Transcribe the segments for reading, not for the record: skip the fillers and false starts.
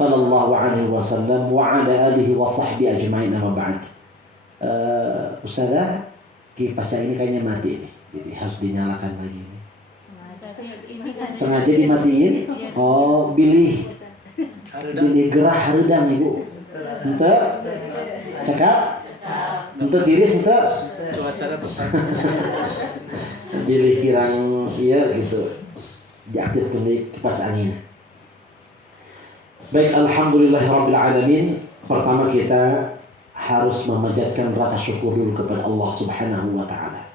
sallallahu alaihi wasallam wa ala alihi wa sahbihi ajma'in amma ba'd. Ustazah, kipas ini kayaknya mati nih. Jadi harus dinyalakan lagi. Sengaja dimatiin. Oh, bilih gerah hareudang Ibu. Henteu cekap. Henteu tiris henteu. Cuaca tepat. Bilih kirang ieu gitu. Diaktifkeun deui kipas angin. Baik, alhamdulillahirabbil alamin. Pertama kita harus memanjatkan rasa syukur dulu kepada Allah Subhanahu wa taala.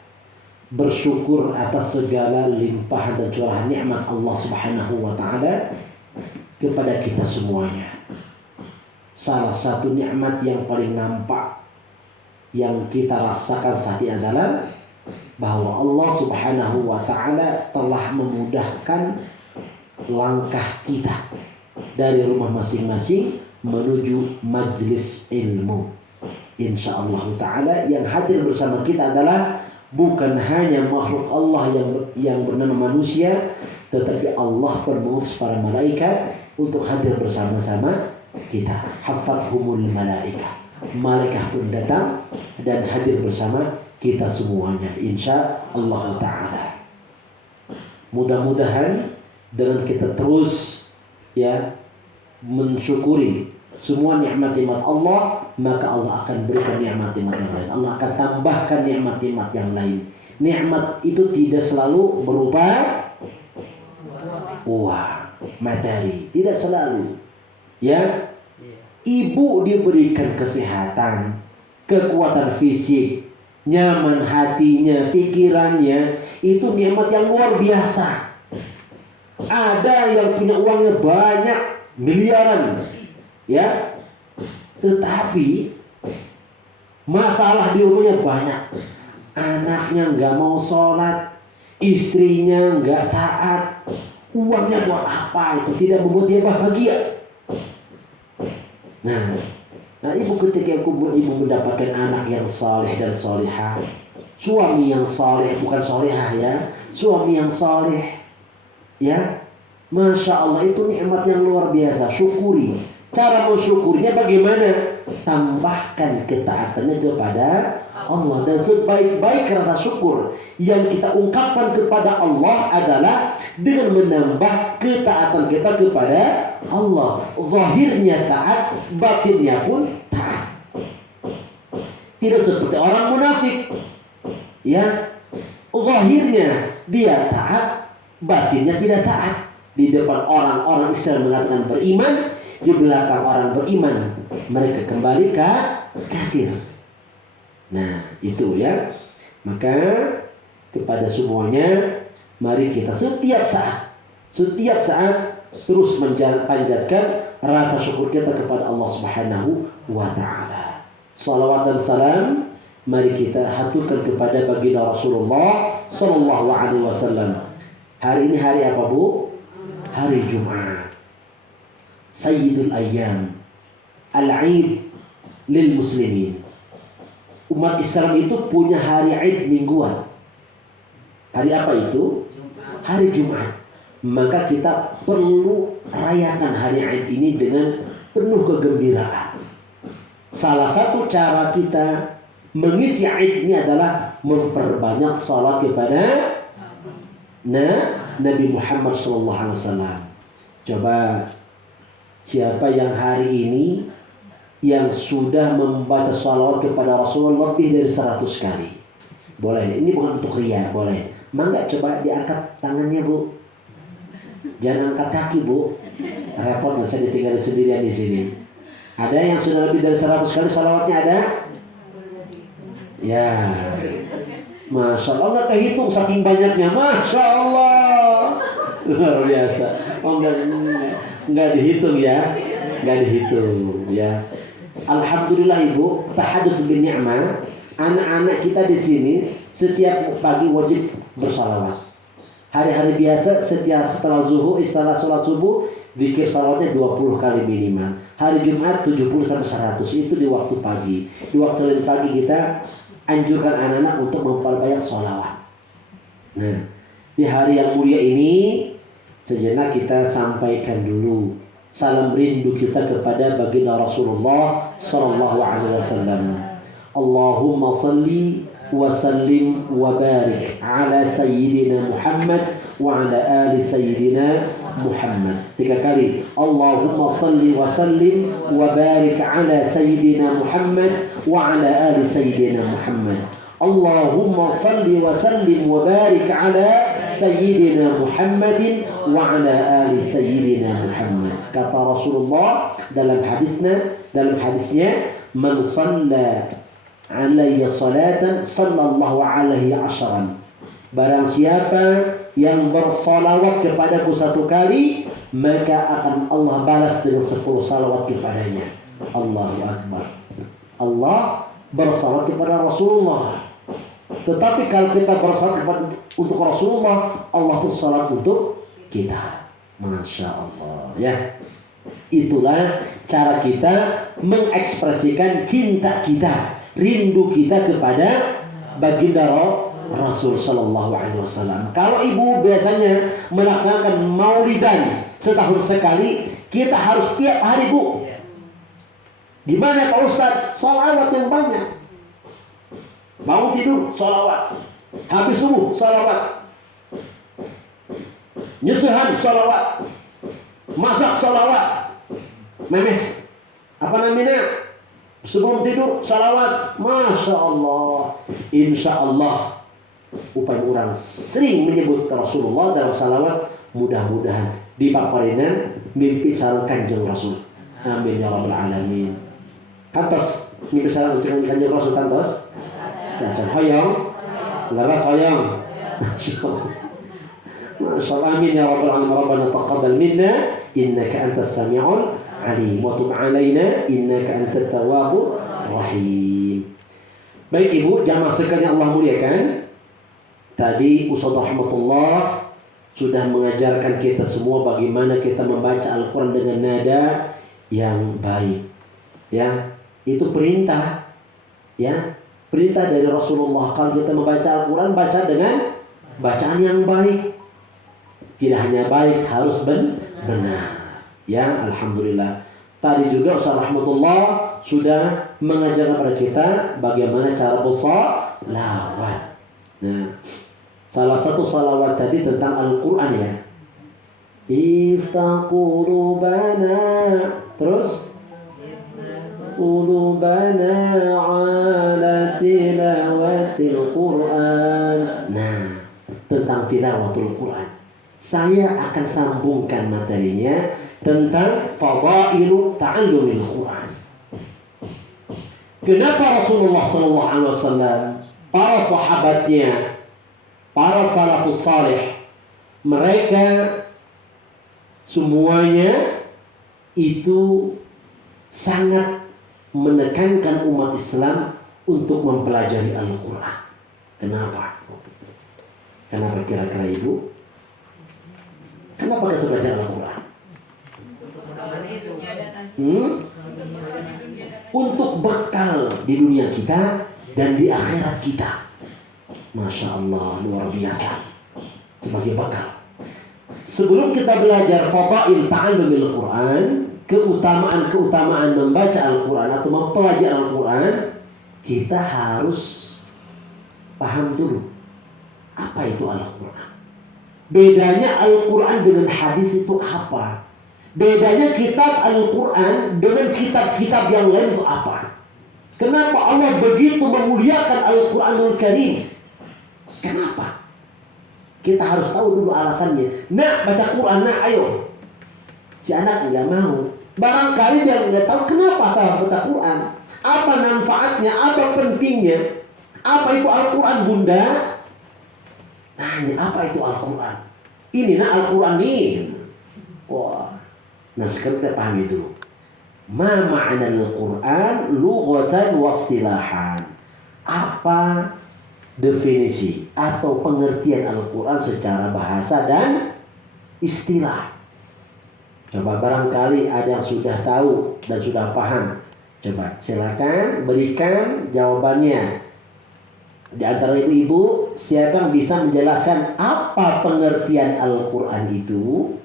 Bersyukur atas segala limpahan dan curahan nikmat Allah Subhanahu wa taala kepada kita semuanya. Salah satu nikmat yang paling nampak yang kita rasakan saat ini adalah bahwa Allah Subhanahu wa taala telah memudahkan langkah kita dari rumah masing-masing menuju majlis ilmu. Insyaallah taala yang hadir bersama kita adalah bukan hanya makhluk Allah yang bernama manusia, tetapi Allah pun mengutus para malaikat untuk hadir bersama-sama kita. Hafathumul malaikah. Malaikat pun datang dan hadir bersama kita semuanya insyaallah taala. Mudah-mudahan dengan kita terus mensyukuri semua nikmat-nikmat Allah, maka Allah akan berikan nikmat-nikmat yang lain. Allah akan tambahkan nikmat-nikmat yang lain. Nikmat itu tidak selalu berupa uang, materi, tidak selalu. Ya, ibu diberikan kesehatan, kekuatan fisik, nyaman hatinya, pikirannya, itu nikmat yang luar biasa. Ada yang punya uangnya banyak, miliaran, ya, tetapi masalah di rumahnya banyak. Anaknya nggak mau sholat, istrinya nggak taat, uangnya buat apa? Itu tidak membuat dia bahagia. Nah, ibu ketika ibu mendapatkan anak yang saleh dan salihah, suami yang saleh, bukan salihah ya, suami yang saleh, ya, masya Allah, itu nikmat yang luar biasa. Syukuri. Cara mensyukurinya bagaimana? Tambahkan ketaatannya kepada Allah. Dan sebaik-baik rasa syukur yang kita ungkapkan kepada Allah adalah dengan menambah ketaatan kita kepada Allah. Zahirnya taat, batinnya pun taat. Tidak seperti orang munafik, ya, zahirnya dia taat, batinnya tidak taat. Di depan orang-orang Islam mengatakan beriman, di belakang orang beriman mereka kembali ke kafir. Nah, itu ya. Maka kepada semuanya, mari kita setiap saat terus panjatkan rasa syukur kita kepada Allah Subhanahu wa taala. Salawat dan salam mari kita haturkan kepada baginda Rasulullah sallallahu alaihi wasallam. Hari ini hari apa, Bu? Hari Jumat, Sayyidul Ayyam, Al-Aid lil Muslimin. Umat Islam itu punya hari Aid mingguan. Hari apa itu? Hari Jumat. Maka kita perlu rayakan hari Aid ini dengan penuh kegembiraan. Salah satu cara kita mengisi Aid ini adalah memperbanyak salat kepada Nabi Muhammad SAW. Coba siapa yang hari ini yang sudah membaca salawat kepada Rasulullah lebih dari 100 kali? Boleh, ini bukan untuk riya, boleh. Mangga coba diangkat tangannya, Bu. Jangan angkat kaki, Bu. Repot saya ditinggal sendirian di sini. Ada yang sudah lebih dari 100 kali salawatnya, ada? Ya. Masya Allah, nggak kehitung saking banyaknya. Masya Allah, luar biasa. Oh, nggak dihitung ya, nggak dihitung ya. Alhamdulillah Ibu, tahadus bin ni'mah. Anak-anak kita di sini setiap pagi wajib bersalawat. Hari-hari biasa setelah sholat subuh, zikir salawatnya 20 kali minimal. Hari Jumat 70 sampai 100, itu di waktu pagi. Di waktu selain pagi kita anjurkan anak-anak untuk memperbanyak sholawat. Nah, di hari yang mulia ini sejenak kita sampaikan dulu salam rindu kita kepada baginda Rasulullah sallallahu alaihi wasallam. Allahumma salli wa sallim wa barik ala sayyidina Muhammad wa ala ali sayyidina Muhammad. 3 kali. Allahumma salli wa sallim wa barik ala sayyidina Muhammad wa ala ali sayyidina Muhammad. Allahumma salli wa sallim wa barik ala sayyidina Muhammadin wa ala ali sayyidina Muhammad. Kata Rasulullah dalam hadisnya, man shalla alayya salatan sallallahu alaihi asharan. Barang siapa yang bersalawat kepadaku 1 kali, maka akan Allah balas dengan 10 salawat kepadanya. Allahu Akbar. Allah bersalawat kepada Rasulullah. Tetapi kalau kita bersalawat untuk Rasulullah, Allah bersalawat untuk kita. Masya Allah, ya. Itulah cara kita mengekspresikan cinta kita, rindu kita kepada baginda Rasul sallallahu alaihi wasallam. Kalau ibu biasanya melaksanakan maulidan setahun sekali, kita harus tiap hari, Bu. Gimana Pak Ustaz? Salawat yang banyak. Bangun tidur, salawat. Habis subuh, salawat. Nyusuhan, salawat. Masak, salawat. Memes, apa namanya? Sebelum tidur, salawat. Masya Allah. Insya Allah, upaya orang sering menyebut Rasulullah dalam salawat, mudah-mudahan di paparinan mimpi sareng Kanjeng Rasul. Amin ya rabbal alamin. Kantos mimpi sareng Kanjeng Rasul, kantos. Kanjeng hoyong, laras hoyong. Masya Allah. Amin ya rabbal alamin. Rabbana taqabbal minna innaka antas sami'ul alim wa tub alaina innaka antat tawwabur rahim. Baik Ibu, jamaah sekalian Allah muliakan. Tadi Ustaz rahmatullah sudah mengajarkan kita semua bagaimana kita membaca Al-Quran dengan nada yang baik. Ya, itu perintah. Ya, perintah dari Rasulullah. Kalau kita membaca Al-Quran, baca dengan bacaan yang baik. Tidak hanya baik, harus benar. Ya, alhamdulillah. Tadi juga Ustaz rahmatullah sudah mengajarkan kepada kita bagaimana cara bersalawat. Nah, salah satu salawat tadi tentang Al-Quran, ya. Iftah qulubana, terus qulubana ala tilawatil Quran. Nah, tentang tilawatul Quran. Saya akan sambungkan materinya tentang fadailu ta'allumil Quran. Kenapa Rasulullah sallallahu alaihi wasallam, para sahabatnya, para salafus salih, mereka semuanya itu sangat menekankan umat Islam untuk mempelajari Al-Quran. Kenapa? Kenapa kira-kira Ibu? Kenapa kita belajar Al-Quran? Untuk bekal di dunia kita dan di akhirat kita. Masya Allah, luar biasa. Sebagai bekal. Sebelum kita belajar fadail ta'allumil Quran, keutamaan-keutamaan membaca Al-Quran atau mempelajari Al-Quran, kita harus paham dulu apa itu Al-Quran. Bedanya Al-Quran dengan hadis itu apa? Bedanya kitab Al-Quran dengan kitab-kitab yang lain itu apa? Kenapa Allah begitu memuliakan Al-Quranul Karim? Kenapa? Kita harus tahu dulu alasannya. Nak, baca Quran, nak, ayo. Si anak nggak mau. Barangkali dia nggak tahu kenapa saya baca Quran. Apa manfaatnya? Apa pentingnya? Apa itu Al-Quran, Bunda? Nanya, apa itu Al-Quran? Ini nak Al-Quran ini. Wah. Nah, sekarang kita pahami dulu. Ma ma'na Al-Quran lughatan wa istilahan. Apa definisi atau pengertian Al-Quran secara bahasa dan istilah. Coba barangkali ada yang sudah tahu dan sudah paham. Coba silakan berikan jawabannya. Di antara ibu-ibu, siapa yang bisa menjelaskan apa pengertian Al-Quran itu?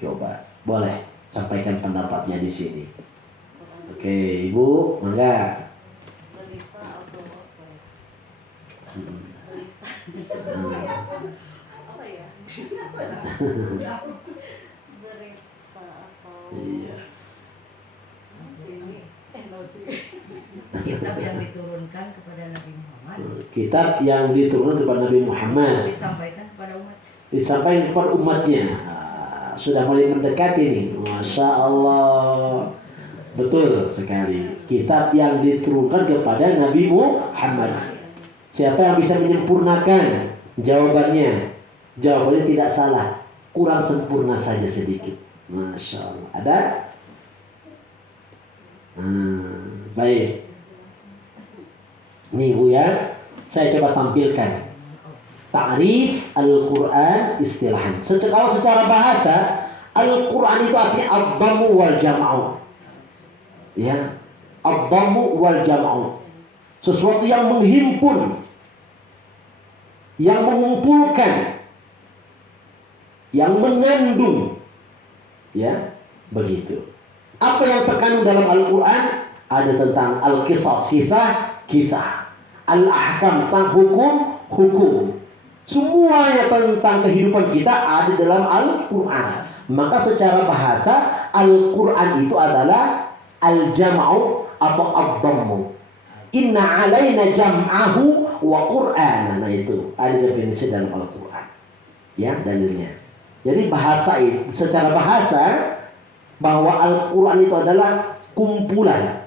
Coba, boleh sampaikan pendapatnya di sini. Oke, Ibu, mangga. Berita atau apa ya? Apa ya? Berita atau Iya. Kitab yang diturunkan kepada Nabi Muhammad. Kitab yang diturunkan kepada Nabi Muhammad. Disampaikan kepada umat. Disampaikan kepada umatnya. Sudah mulai mendekati nih. Masya Allah. Betul sekali. Kitab yang diturunkan kepada Nabi Muhammad. Siapa yang bisa menyempurnakan jawabannya? Jawabannya tidak salah. Kurang sempurna saja sedikit. Masya Allah. Ada? Baik. Nih Bu ya. Saya coba tampilkan. Ta'rif Al-Quran istilahan. Kalau secara bahasa, Al-Quran itu artinya ad-dhammu wal jam'u. Ya, ad-dhammu wal jam'u. Sesuatu yang menghimpun, yang mengumpulkan, yang mengandung. Ya, begitu. Apa yang terkandung dalam Al-Quran? Ada tentang al-qisas, kisah, al-ahkam, tentang hukum. Semuanya tentang kehidupan kita ada dalam Al-Quran. Maka secara bahasa, Al-Quran itu adalah al-jam'u atau ad-dhammu. Inna alaina jam'ahu wa qur'ana. Nah itu ada definisi dalam Al-Quran. Ya, dalilnya. Jadi bahasa itu, secara bahasa, bahwa Al-Quran itu adalah kumpulan,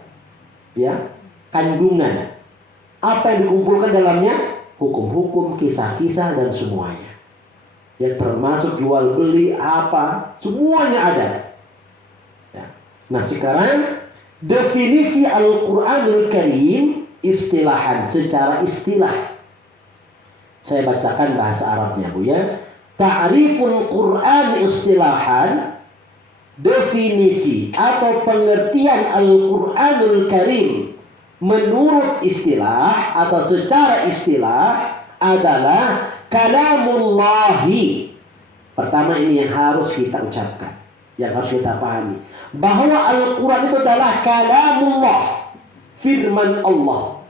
ya, kandungan. Apa yang dikumpulkan dalamnya? Hukum-hukum, kisah-kisah, dan semuanya. Ya, termasuk jual beli apa, semuanya ada. Ya. Nah sekarang definisi Al-Quranul Karim istilahan, secara istilah. Saya bacakan bahasa Arabnya Bu ya. Ta'riful Quran istilahan, definisi atau pengertian Al-Quranul Karim menurut istilah atau secara istilah adalah kalamullahi. Pertama ini yang harus kita ucapkan, yang harus kita pahami, bahwa Al-Quran itu adalah kalamullah, firman Allah,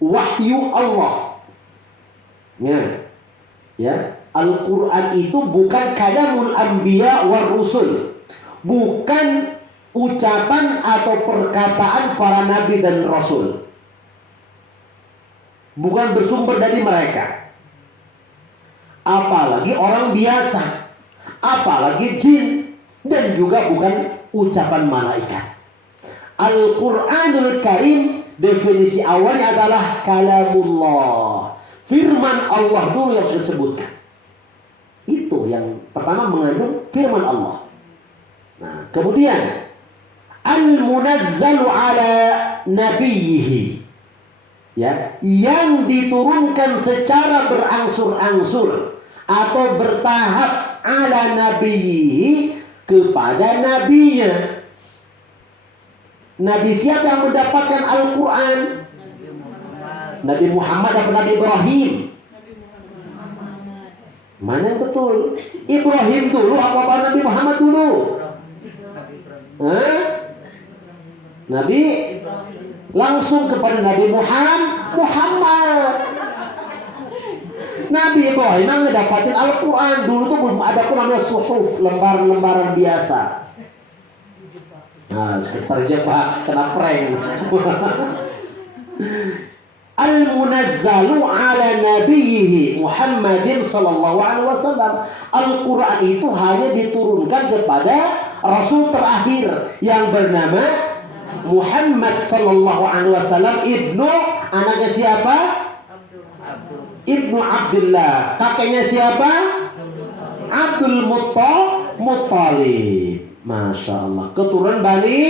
wahyu Allah. Ya, Al-Quran itu bukan kalamul anbiya war rusul, bukan ucapan atau perkataan para nabi dan rasul, bukan bersumber dari mereka, apalagi orang biasa, apalagi jin, dan juga bukan ucapan malaikat. Al-Quranul Karim definisi awalnya adalah kalamullah, firman Allah dulu yang sudah disebutkan. Itu yang pertama, mengandung firman Allah. Nah, kemudian al-munazzalu ala nabiyhi, ya, yang diturunkan secara berangsur-angsur atau bertahap ala nabiyhi, kepada nabinya. Nabi siapa yang mendapatkan Al-Quran? Nabi Muhammad atau Nabi Ibrahim? Mana yang betul? Ibrahim dulu apa Nabi Muhammad dulu? Nabi langsung kepada Nabi Muhammad. Nabi Ibrahim yang mendapatkan Al-Quran. Dulu tuh belum ada Quran, namanya suhuf, lembaran-lembaran biasa. Nah, sekitar jebak, kena prank. Al-munazzalu ala nabiyhi Muhammadin sallallahu alaihi wasallam. Al-Quran itu hanya diturunkan kepada Rasul terakhir yang bernama Muhammad sallallahu alaihi wasallam, ibnu, anaknya siapa? Ibnu Abdullah. Kakeknya siapa? Abdul Muttalib. Masya Allah. Keturunan Bani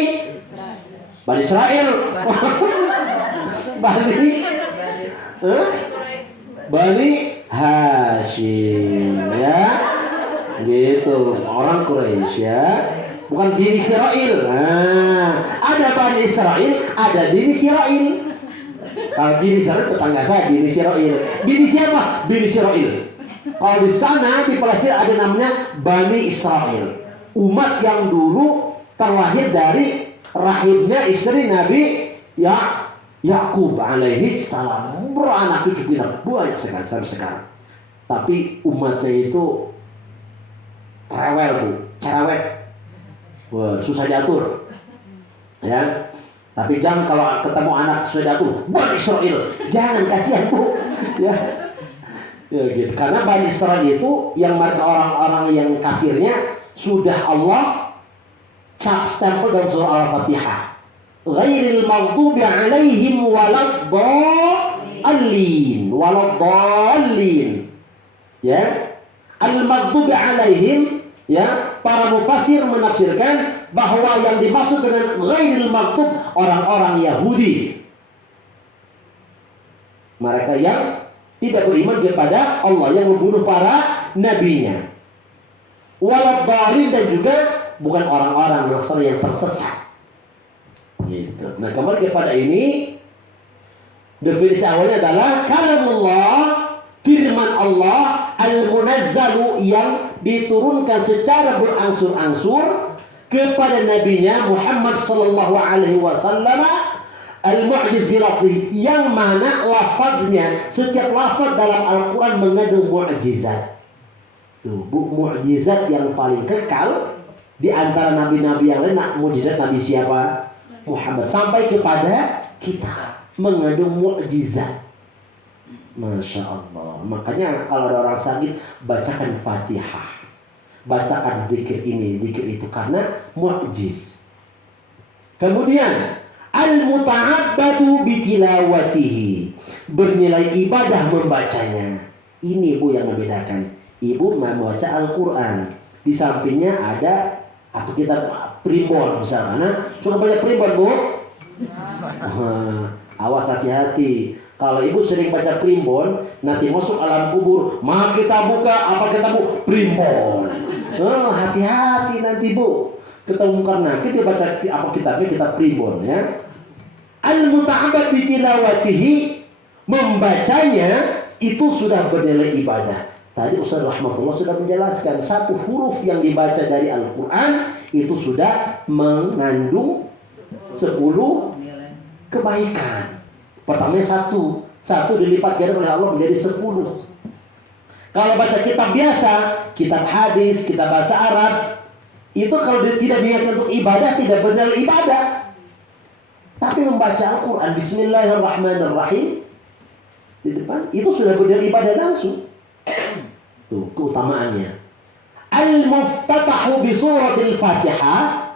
Israel. Bani Bani Hashim ya. Gitu, orang Quraisy ya. Bukan Bani Israil. Nah, ada Bani Israil, ada Bani Israil. Kalau Bani Israil tetangga saya, Bani Israil. Bani siapa? Bani Israil. Kalau di sana di Palestina ada namanya Bani Israil. Umat yang dulu terlahir dari rahimnya istri Nabi Yakub alaihi salam. Beranak cucu pinak banyak sekali sampai sekarang. Tapi umatnya itu rewel bu, cerewet. Wah, susah diatur. Ya. Tapi jangan kalau ketemu anak susah diatur, Bani Israil. Jangan, kasihan bu. Ya. Ya gitu. Karena Bani Israil itu yang mereka orang-orang yang kafirnya sudah Allah cap stempel dalam surah Al-Fatihah. Ghairil maghdubi alaihim waladdallin. Ya. Al-maghdubi alaihim, ya, para mufassir menafsirkan bahwa yang dimaksud dengan ghairil maghdub orang-orang Yahudi. Mereka yang tidak beriman kepada Allah, yang membunuh para nabinya. Waladdallin, dan juga bukan orang-orang Nasrani yang tersesat. Gitu. Nah, kembali kepada ini, definisi awalnya adalah kalamullah, firman Allah al-munazzalu, yang diturunkan secara berangsur-angsur kepada nabinya Muhammad sallallahu alaihi wasallam, al-mu'jiz bilafzi, yang mana lafaznya, setiap lafaz dalam Al-Quran mengandung mu'jizat. Tuh, mu'jizat yang paling kekal di antara nabi-nabi yang lain. Mu'jizat Nabi siapa? Muhammad. Sampai kepada kita mengandung mu'jizat. Masya Allah. Makanya kalau ada orang sakit, bacakan Fatihah, bacakan zikir ini, zikir itu, karena mu'jiz. Kemudian al-muta'abbadu bitilawatihi, bernilai ibadah membacanya. Ini bu yang membedakan. Ibu membaca Al-Quran, di sampingnya ada apa, kita primbon misalnya. Suka baca primbon bu? Awas, hati-hati. Kalau ibu sering baca primbon, nanti masuk alam kubur, maka kita buka apa kata bu? Primbon. Hati-hati nanti bu, ketemu karena kita baca apa kitabnya, kita primbon ya. Al-muta'abbad bitilawatihi, membacanya itu sudah bernilai ibadah. Tadi Ustaz Rahmatullah sudah menjelaskan, satu huruf yang dibaca dari Al-Quran itu sudah mengandung 10 kebaikan. Pertamanya satu dilipat ganda oleh Allah menjadi 10. Kalau baca kitab biasa, kitab hadis, kitab bahasa Arab, itu kalau tidak niatkan untuk ibadah, tidak bernilai ibadah. Tapi membaca Al-Quran, Bismillahirrahmanirrahim, di depan, itu sudah bernilai ibadah langsung. Tuh keutamaannya. Al-muftatahu bi suratil Fatihah,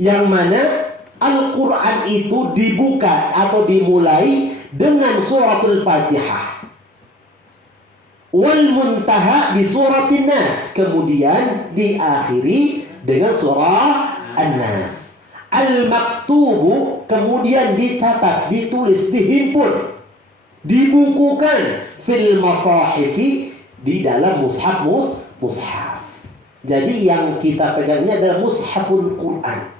yang mana Al-Quran itu dibuka atau dimulai dengan suratul Fatihah. Wal muntaha bi suratin Nas, kemudian diakhiri dengan surah An-Nas. Al-maktubu, kemudian dicatat, ditulis, dihimpun, dibukukan fil masahifi, di dalam mushaf. Jadi yang kita pegang ini adalah mushaful Quran.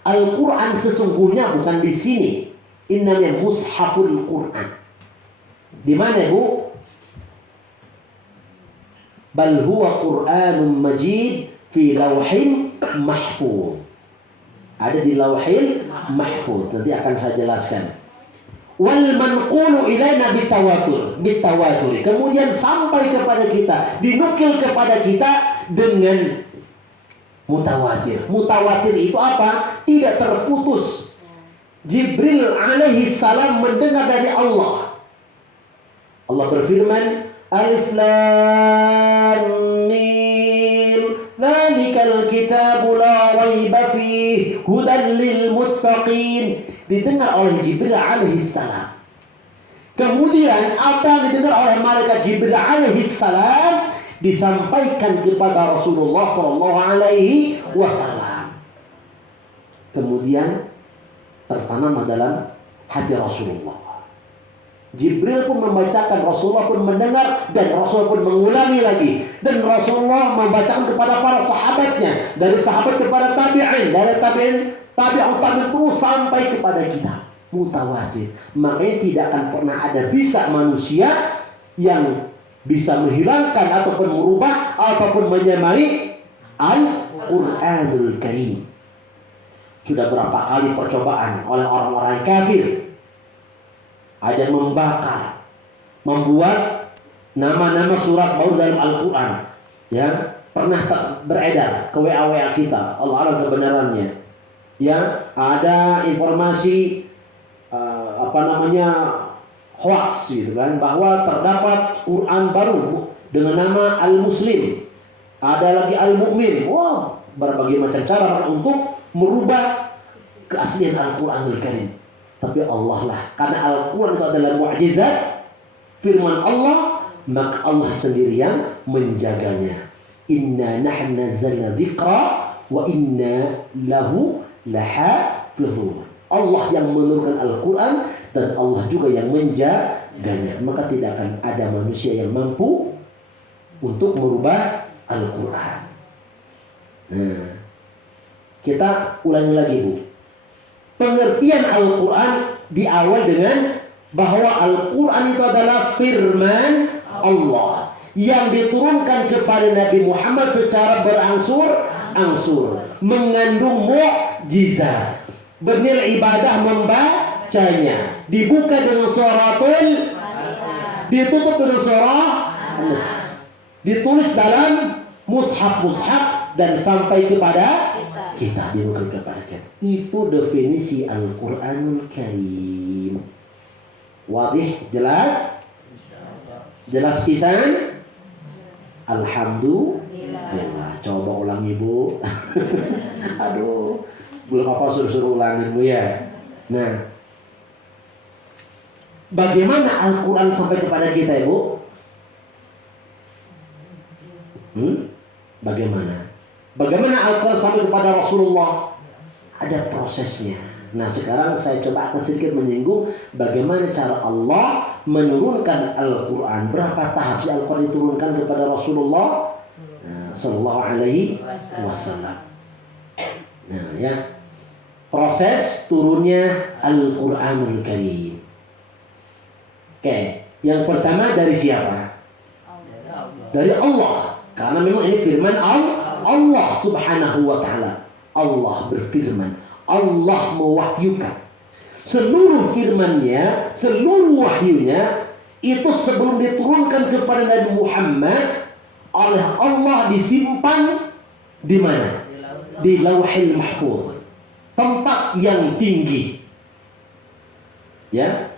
Al-Quran sesungguhnya bukan di sini. Ini namanya mushaful Quran. Di mana bu? Bal huwa Qur'anun Majid fi lauhin mahfuz. Ada di lauhil mahfuz. Nanti akan saya jelaskan. Wal manqulu ilaina bitawatur. Kemudian sampai kepada kita, dinukil kepada kita dengan mutawatir. Mutawatir itu apa? Tidak terputus. Jibril alaihi salam mendengar dari Allah. Allah berfirman, Alif Lam Mim, dzalikal kitabu la raiba fihi, hudan lil muttaqin. Didengar oleh Jibril alaihi salam. Kemudian apa yang didengar oleh malaikat Jibril alaihi salam disampaikan kepada Rasulullah sallallahu alaihi wasallam. Kemudian tertanam dalam hati Rasulullah. Jibril pun membacakan, Rasulullah pun mendengar, dan Rasulullah pun mengulangi lagi. Dan Rasulullah membacakan kepada para sahabatnya, dari sahabat kepada tabi'in, dari tabi'ut terus sampai kepada kita. Mutawatir. Makanya tidak akan pernah ada bisa manusia yang bisa menghilangkan ataupun merubah ataupun menyamai Al-Quranul Karim. Sudah berapa kali percobaan oleh orang-orang kafir. Ada yang membakar, membuat nama-nama surat baru dalam Al-Quran, ya, pernah beredar ke WA kita. Allah alam kebenarannya. Ya, ada informasi hoax gitu kan, bahwa terdapat Quran baru dengan nama Al-Muslim, ada lagi Al-Mu'min. Wow, berbagai macam cara untuk merubah keaslian Al-Quranul Karim. Tapi Allah lah, karena Al-Quran itu adalah mukjizat firman Allah, maka Allah sendiri yang menjaganya. Inna nahnu nazzalna dzikra wa inna lahu lahafizun. Allah yang menurunkan Al-Quran dan Allah juga yang menjaganya. Maka tidak akan ada manusia yang mampu untuk merubah Al-Quran. Nah, kita ulangi lagi, Bu. Pengertian Al-Quran diawal dengan bahwa Al-Quran itu adalah firman Allah yang diturunkan kepada Nabi Muhammad secara berangsur-angsur, mengandung mukjizat, bernilai ibadah membacanya, dibuka dengan suratul, ditutup dengan surah, ditulis dalam mushaf dan sampai kepada kita, dibuka kepada kita. Itu definisi Al-Quranul Karim. Wadih, jelas? Jelas pisan? Alhamdulillah. Coba ulangi, Bu. Aduh, belum apa suruh ulangin, Bu, ya. Nah, bagaimana Al-Quran sampai kepada kita, Ibu? Bagaimana Al-Quran sampai kepada Rasulullah? Ada prosesnya. Nah, sekarang saya coba akan sedikit menyinggung bagaimana cara Allah menurunkan Al-Quran. Berapa tahap sih Al-Quran diturunkan kepada Rasulullah Sallallahu Alaihi Wasallam. Nah, ya, proses turunnya Al-Quranul Karim. Oke, yang pertama dari siapa? Dari Allah. Karena memang ini firman Allah Subhanahu wa Ta'ala. Allah berfirman, Allah mewahyukan. Seluruh firman-Nya, seluruh wahyunya itu sebelum diturunkan kepada Nabi Muhammad oleh Allah disimpan di mana? Di Lauhil Mahfuz, tempat yang tinggi. Ya,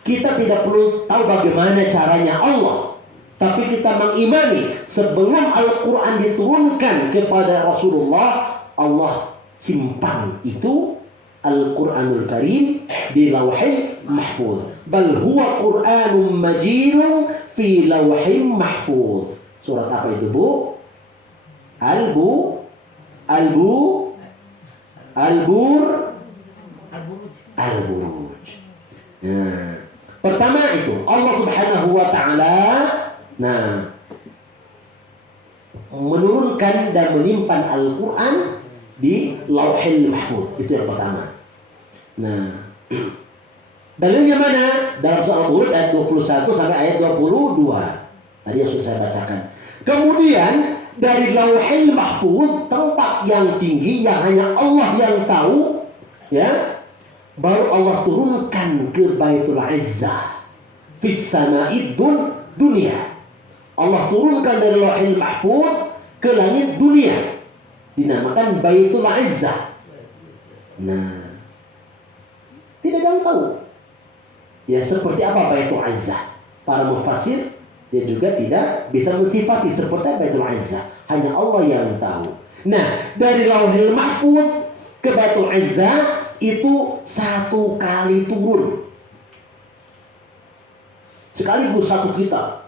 kita tidak perlu tahu bagaimana caranya Allah, tapi kita mengimani sebelum Al-Quran diturunkan kepada Rasulullah, Allah simpan itu Al-Quranul Karim di Lauhil Mahfuz. Bal huwa Qur'anun Majidun fi Lauhil Mahfuz. Surat apa itu, Bu? Al-Buruj. Nah, pertama itu Allah Subhanahu wa Ta'ala menurunkan dan menyimpan Al-Quran di Lauhil Mahfuz. Itu yang pertama. Nah, dalilnya mana? Dalam surah Al-Buruj ayat 21 sampai ayat 22. Tadi yang sudah saya bacakan. Kemudian dari Lauhil Mahfuz, tempat yang tinggi yang hanya Allah yang tahu, ya, baru Allah turunkan ke Baitul Izzah fis sama'id dunia. Allah turunkan dari Lauhil Mahfuz ke langit dunia, dinamakan Baitul Izzah. Nah, tidak ada yang tahu ya seperti apa Baitul Izzah. Para mufassir dia juga tidak bisa mensifati seperti Baitul Izzah, hanya Allah yang tahu. Nah, dari Lauhil Mahfuz ke Baitul Izzah itu satu kali turun, sekaligus satu kitab.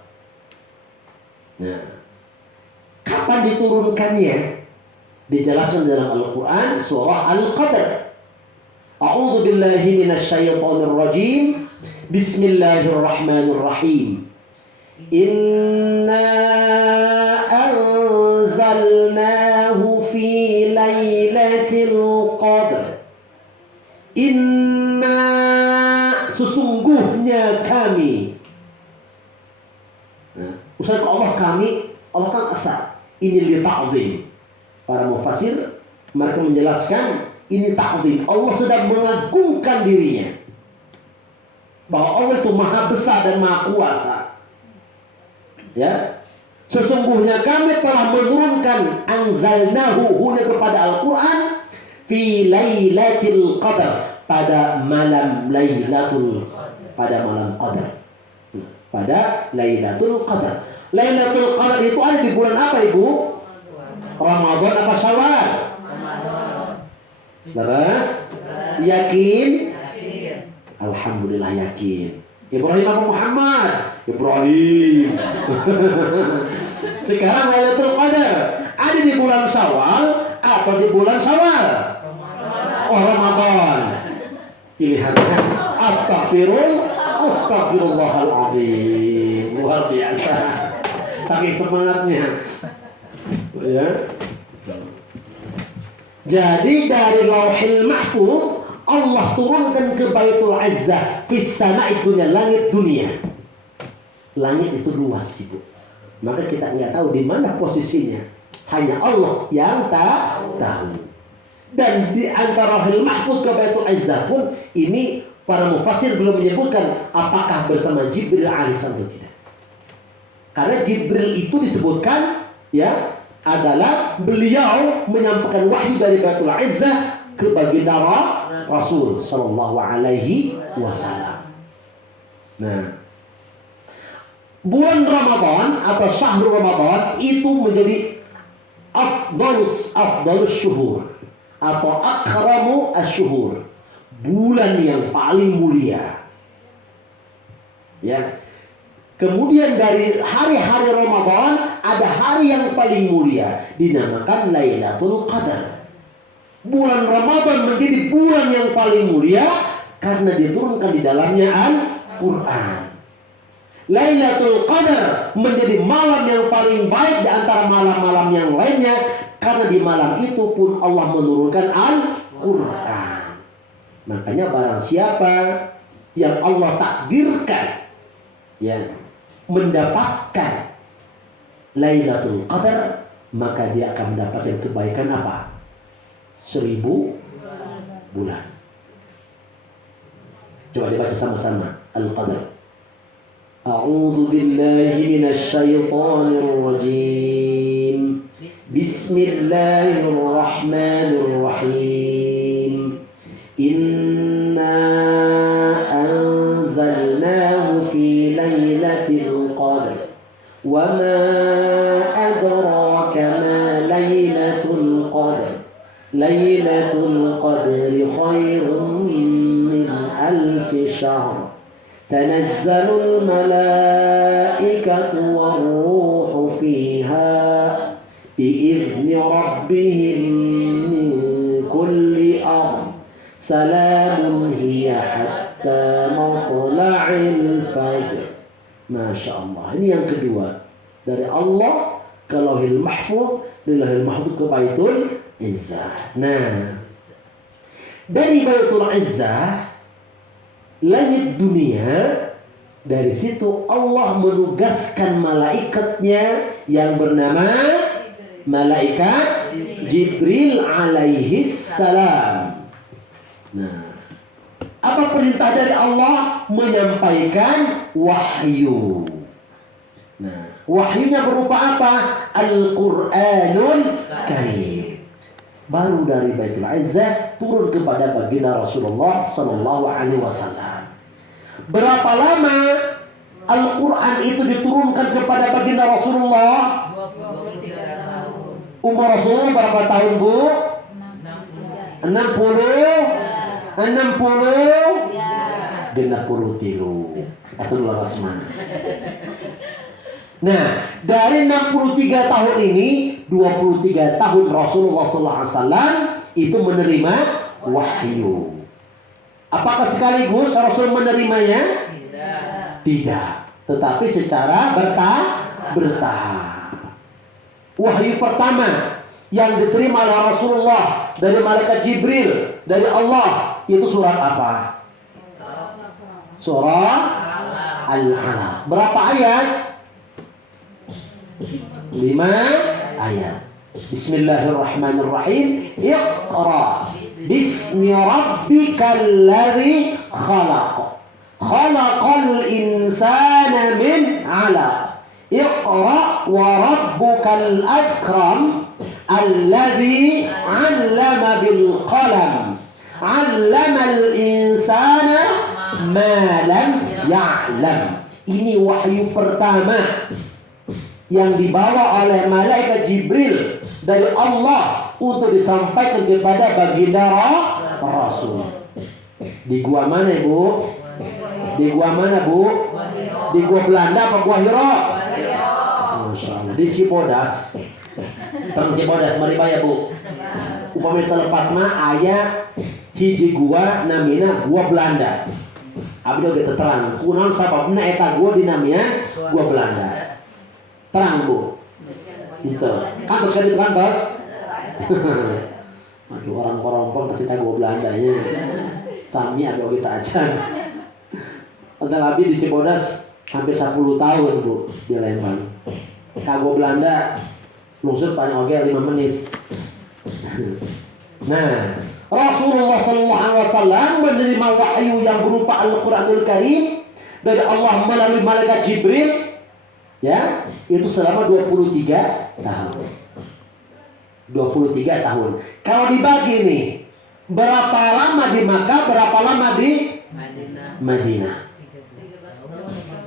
Nah, kapan diturunkannya? Dijelaskan dalam Al-Quran surah Al-Qadr. A'udzu billahi minasyaitonir rajim. Bismillahirrahmanirrahim. Inna anzalnahu fi lailatul qadr. Inna, sesungguhnya kami. Nah, usai Allah kami, Allah kan asa. Ini li ta'zim. Para mufassir mereka menjelaskan ini ta'zim. Allah sedang mengagungkan dirinya. Bahwa Allah itu maha besar dan maha kuasa. Ya, sesungguhnya kami telah menurunkan anzalnahu huna kepada Al-Quran fi lailatul qadar, pada malam lailatul, pada malam qadar, pada lailatul qadar. Lailatul qadar itu ada di bulan apa, Ibu? Ramadan apa Syawal? Terus yakin? Alhamdulillah yakin. Ibrahim apa Muhammad? Ibrahim. Sekarang Lailatul Qadar ada di bulan Syawal atau di bulan Syawal? Oh, Ramadan. Pilihannya astagfirullahaladzim. Luar biasa. Saking semangatnya. Ya. Jadi dari Lauhil Mahfuz Allah turunkan ke Baitul Izzah fis sama'i dunya, langit dunia. Langit itu luas, Ibu. Maka kita nggak tahu di mana posisinya. Hanya Allah yang tahu. Dan di antara Lauhil Mahfuz ke Baitul Izzah pun ini para mufassir belum menyebutkan apakah bersama Jibril alaihissalam atau tidak. Karena Jibril itu disebutkan ya adalah beliau menyampaikan wahyu dari Baitul Izzah ke baginda Rasul sallallahu alaihi wasallam. Nah, bulan Ramadan atau syahrul Ramadan itu menjadi afdalus syuhur atau akramu asyuhur, bulan yang paling mulia. Ya. Kemudian dari hari-hari Ramadan ada hari yang paling mulia dinamakan Lailatul Qadar. Bulan Ramadan menjadi bulan yang paling mulia karena diturunkan di dalamnya Al-Quran. Lailatul Qadar menjadi malam yang paling baik di antara malam-malam yang lainnya karena di malam itu pun Allah menurunkan Al-Quran. Makanya barang siapa yang Allah takdirkan ya mendapatkan Lailatul Qadar, maka dia akan mendapatkan kebaikan apa? 1000 bulan. Coba dibaca sama-sama Al-Qadar. A'udzu billahi minasy syaithanir rajim. Bismillahirrahmanirrahim. Inna anzalnahu fi lailatul qadr. Wa ma adraka ma lailatul qadr. Lailatul qadri khairun min alfi syahr. Tanazzalul malaikatu war-ruhu fiha bi'izni rabbihim min kulli amr. Salamun hiya hatta matla'il fajr. Masya Allah. Ini yang kedua. Dari Allah ke Lauhil Mahfuz, dari Lauhil Mahfuz ke Baitul Izzah. Nah, dari Baitul Izzah, langit dunia, dari situ Allah menugaskan malaikatnya yang bernama malaikat Jibril alaihi salam. Nah, apa perintah dari Allah? Menyampaikan wahyu. Nah, wahyunya berupa apa? Al-Quranul Karim. Baru dari Baitul Izzah turun kepada baginda Rasulullah sallallahu alaihi wasallam. Berapa lama Al-Quran itu diturunkan kepada baginda Rasulullah? 23 tahun. Umur Rasulullah berapa tahun, Bu? 60 genap puluh tilu atau luar asma. Nah, dari 63 tahun ini, 23 tahun Rasulullah SAW itu menerima wahyu. Apakah sekaligus Rasul menerimanya? Tidak, tetapi secara bertahap. Wahyu pertama yang diterima oleh Rasulullah dari malaikat Jibril dari Allah itu surat apa? Surah Al-Alaq. Berapa ayat? 5 ayat. Bismillahirrahmanirrahim. Iqra bismi rabbikal ladzi khalaq. Khalaqal insana min 'alaq. Iqra wa rabbukal akram alladzi 'allama bil qalam. 'Allamal insana ma lam ya'lam. Ini wahyu pertama yang dibawa oleh malaikat Jibril dari Allah untuk disampaikan kepada baginda Rasul. Di gua mana, Bu? Di gua mana, Bu? Di gua Belanda apa gua Hiro? Masya Allah. Di Cibodas. Terang Cibodas, mari bayar, Bu. Upami telepat mah aya hiji gua namina gua Belanda. Abdi oge terang. Kunaon sababna eta gua dinamina gua Belanda. Terang, Bu. Itu. Kantos kan itu kantos? Aduh, orang porompong ketika gua Belandanya. Sami ada kita aja. Hotel Abi di Cibodas hampir 10 tahun, Bu, di Lembang. Kago Belanda lungsur paling oke 5 menit. Nah, Rasulullah SAW menerima wahyu yang berupa Al-Quranul Karim dari Allah melalui malaikat Jibril. Ya, itu selama 23 tahun. 23 tahun. Kalau dibagi nih, berapa lama di Makkah, berapa lama di Madinah?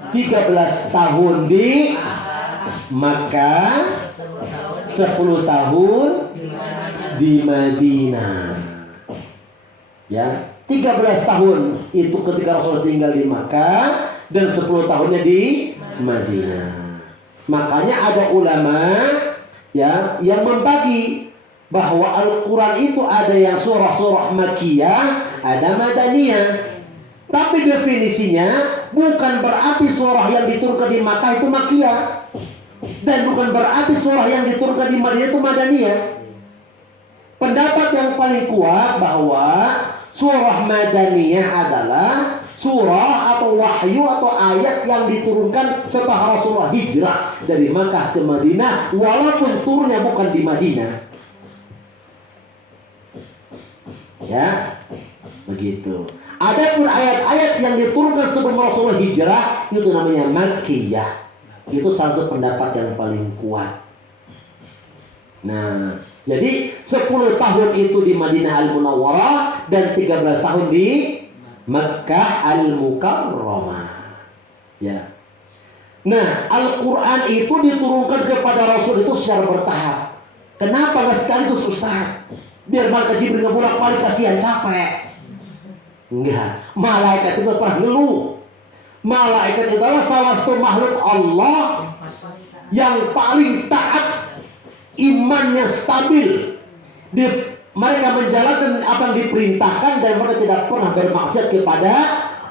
13 tahun di Makkah, 10 tahun di Madinah. Ya, 13 tahun itu ketika Rasul tinggal di Makkah dan 10 tahunnya di Madinah. Makanya ada ulama ya yang membagi bahwa Al-Quran itu ada yang surah-surah Makkiyah, ada Madaniyah. Tapi definisinya bukan berarti surah yang diturunkan di Makkah itu Makkiyah, dan bukan berarti surah yang diturunkan di Madinah itu Madaniyah. Pendapat yang paling kuat bahwa surah Madaniyah adalah surah atau wahyu atau ayat yang diturunkan setelah Rasulullah hijrah dari Makkah ke Madinah, walaupun turunnya bukan di Madinah. Ya, begitu. Adapun ayat-ayat yang diturunkan sebelum Rasulullah hijrah itu namanya Makkiyah. Itu satu pendapat yang paling kuat. Nah, jadi 10 tahun itu di Madinah Al-Munawwarah dan 13 tahun di Makkah Al-Mukarramah. Ya. Nah, Al-Quran itu diturunkan kepada Rasul itu secara bertahap. Kenapa nggak sekaligus, Ustaz? Biar malaikat Jibril nggak bolak-balik, kasihan, capek. Enggak, malaikat itu pernah ngeluh. Malaikat itu adalah salah satu makhluk Allah yang paling taat, imannya stabil. Mereka menjalankan apa yang diperintahkan dan mereka tidak pernah bermaksiat kepada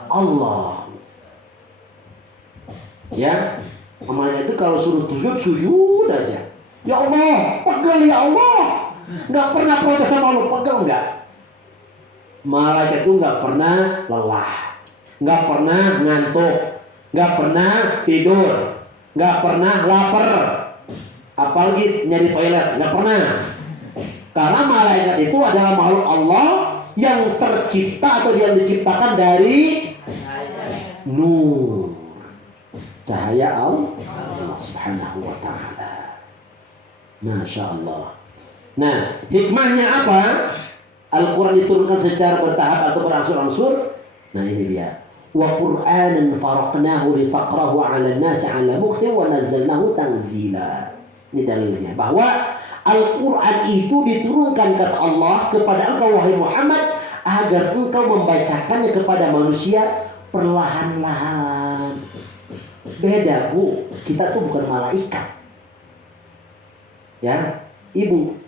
Allah. Ya, malaikat itu kalau suruh sujud aja. Ya Allah, pegel ya Allah. Nggak pernah protes sama Allah, pegel enggak. Malaikat itu nggak pernah lelah, nggak pernah ngantuk, nggak pernah tidur, nggak pernah lapar, apalagi nyari toilet, nggak pernah. Karena malaikat itu adalah makhluk Allah yang tercipta atau yang diciptakan dari nur, cahaya Allah Subhanahu wa ta'ala. Masya Allah. Nah, hikmahnya apa? Al-Quran diturunkan secara bertahap atau berangsur-angsur. Nah, ini dia. Wa Qur'anan faraqnahu litaqrahu 'alan nasi 'ala mukhtin wa nazzalnahu tanzila. Ini dalilnya bahwa Al-Quran itu diturunkan kata Allah kepada engkau wahai Muhammad agar engkau membacakannya kepada manusia perlahan-lahan. Beda, Bu. Kita tuh bukan malaikat. Ya, Ibu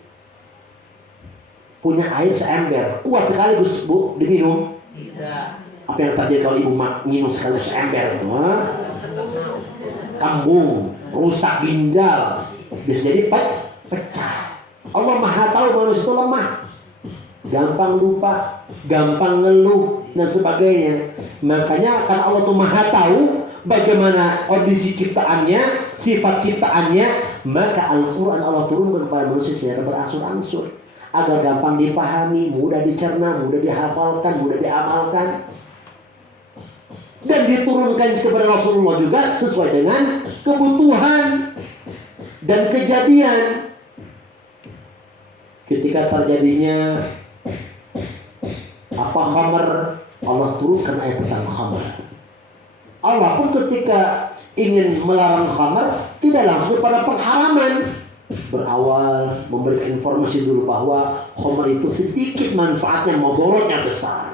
punya air seember, kuat sekaligus, Bu, diminum? Tidak. Apa yang terjadi kalau ibu minum sekali seember itu? Kambung, rusak ginjal, bisa jadi pecah. Allah Maha tahu manusia itu lemah, gampang lupa, gampang ngeluh dan sebagainya. Makanya kan Allah tuh Maha tahu bagaimana kondisi ciptaannya, sifat ciptaannya, maka Al-Quran Allah turunkan kepada manusia secara beransur-ansur agar gampang dipahami, mudah dicerna, mudah dihafalkan, mudah diamalkan. Dan diturunkan kepada Rasulullah juga sesuai dengan kebutuhan dan kejadian. Ketika terjadinya khamar, Allah turunkan ayat tentang khamar. Allah pun ketika ingin melarang khamar tidak langsung pada pengharaman. Berawal memberikan informasi dulu bahwa khamar itu sedikit manfaatnya, mudaratnya besar.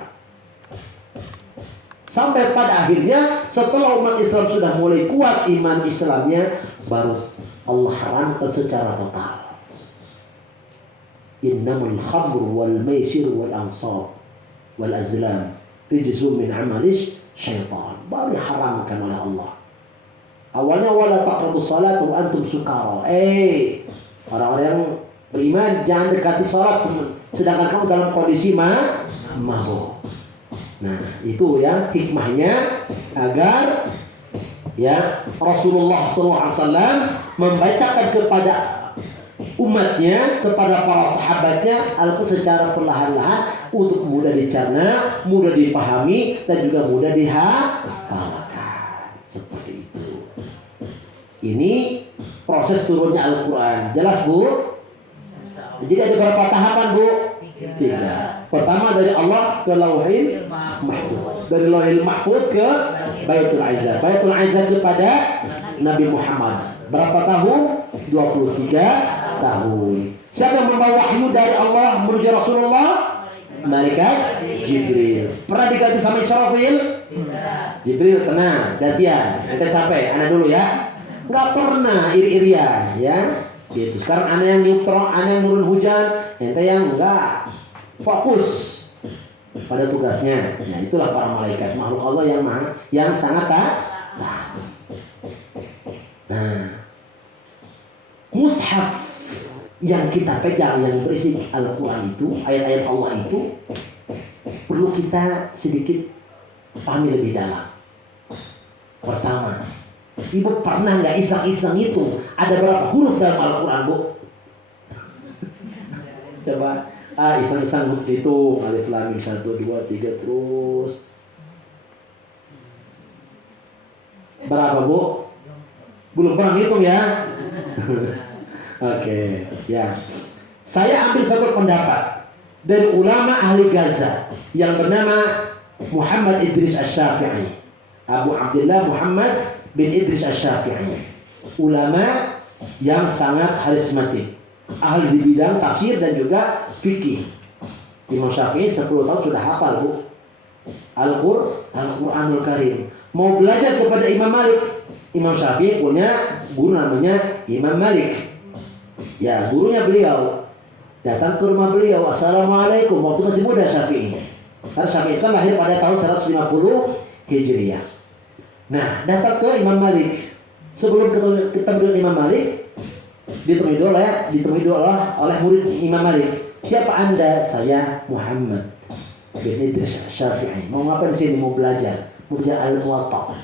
Sampai pada akhirnya setelah umat Islam sudah mulai kuat iman Islamnya, baru Allah haramkan secara total. Innamal khamru wal maisir wal ansab wal azlam rijzum min amalis syaitan. Baru diharamkan oleh Allah. Awalnya wala taqrabus salat wa antum sukara. Orang-orang yang beriman jangan dekati salat sedangkan kamu dalam kondisi mabuk. Nah, itu ya hikmahnya agar ya Rasulullah SAW membacakan kepada umatnya, kepada para sahabatnya Al-Quran secara perlahan-lahan untuk mudah dicerna, mudah dipahami dan juga mudah dihafalkan. Seperti itu. Ini proses turunnya Al-Quran. Jelas, Bu? Jadi ada berapa tahapan, Bu? 3. Pertama dari Allah ke Lauhil Mahfuz, dari Lauhil Mahfuz ke Baitul Izzah, Baitul Izzah kepada Nabi Muhammad. Berapa tahun? 23 tahun. Siapa yang membawa wahyu dari Allah menuju Rasulullah? Malaikat Jibril. Pernah diganti sama Israfil? Jibril tenang, gantian. Kita capek, anak dulu ya. Nggak pernah iri-irian ya. Gitu. Sekarang ana yang nyutrong, ana yang nurun hujan, ente yang enggak fokus pada tugasnya. Nah, itulah para malaikat, makhluk Allah yang sangat taat. Nah, mushaf yang kita pegang yang berisi Al-Quran itu, ayat-ayat Allah itu perlu kita sedikit pahami lebih dalam. Pertama, Ibu pernah nggak iseng-iseng itu ada berapa huruf dalam Al-Quran, Bu? Coba iseng-iseng hitung alif lam mim 1 2 3 terus berapa, Bu? Belum pernah hitung ya? Oke, ya. Saya ambil satu pendapat dari ulama ahli Gaza yang bernama Muhammad Idris Asy-Syafi'i, Abu Abdullah Muhammad bin Idris Asy-Syafi'i, ulama yang sangat karismatik, ahli di bidang tafsir dan juga fikih. Imam Syafi'i 10 tahun sudah hafal, Bu, Al-Quranul Karim. Mau belajar kepada Imam Malik, Imam Syafi'i punya guru namanya Imam Malik. Ya, gurunya beliau datang ke rumah beliau, assalamualaikum, waktu masih muda Syafi'i. Karena Syafi'i kan lahir pada tahun 150 Hijriah. Nah, datang ke Imam Malik. Sebelum ketemu dengan Imam Malik, ditemui dulu oleh murid Imam Malik. Siapa Anda? Saya Muhammad bin Idris Syafi'i. Mau ngapa di sini? Mau belajar Al-Muwatta.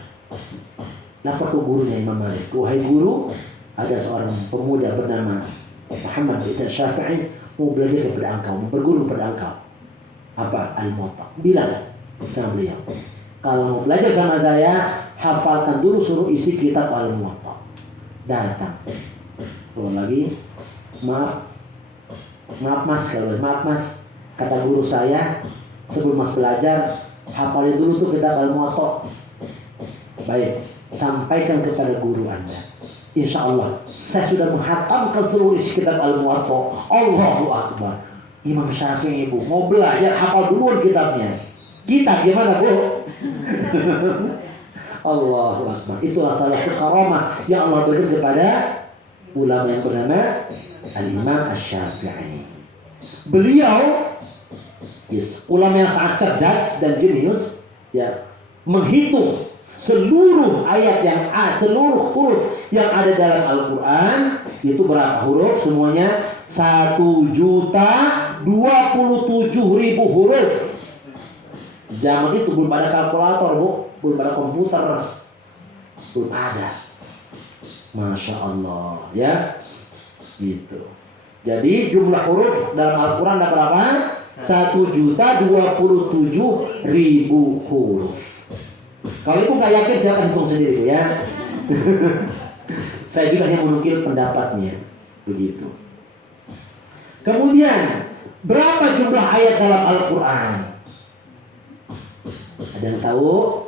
Lapor ke gurunya Imam Malik. Wahai guru, ada seorang pemuda bernama Muhammad bin Idris Syafi'i mau belajar kepada engkau, mau berguru kepada engkau. Apa? Al-Muwatta. Bilang sama beliau, kalau mau belajar sama saya, hafalkan dulu suruh isi kitab Al-Muwatta. Datang. Kalau lagi, maaf mas, kata guru saya, sebelum mas belajar, hafalin dulu tuh kitab Al-Muwatta. Baik, sampaikan kepada guru Anda. Insya Allah, saya sudah menghatamkan seluruh isi kitab Al-Muwatta. Allahu Akbar. Imam Syafi'i, Bu, mau belajar, hafal dulu kitabnya. Kita gimana, Bu? Allahu Akbar. Itulah salah satu karamah yang Allah berikan kepada ulama yang bernama Al-Imam Asy-Syafi'i. Beliau ulama yang sangat cerdas dan jenius, ya, menghitung seluruh ayat seluruh huruf yang ada dalam Al-Quran, itu berapa huruf? Semuanya 1.027.000 huruf. Zaman itu belum ada kalkulator, Bu, belum ada komputer, belum ada. Masya Allah, ya, gitu. Jadi jumlah huruf dalam Al-Quran ada berapa? 1.027.000 huruf. Kalau itu nggak yakin, silakan hitung sendiri, ya. Saya juga hanya menukil pendapatnya, begitu. Kemudian berapa jumlah ayat dalam Al-Quran? Ada yang tahu?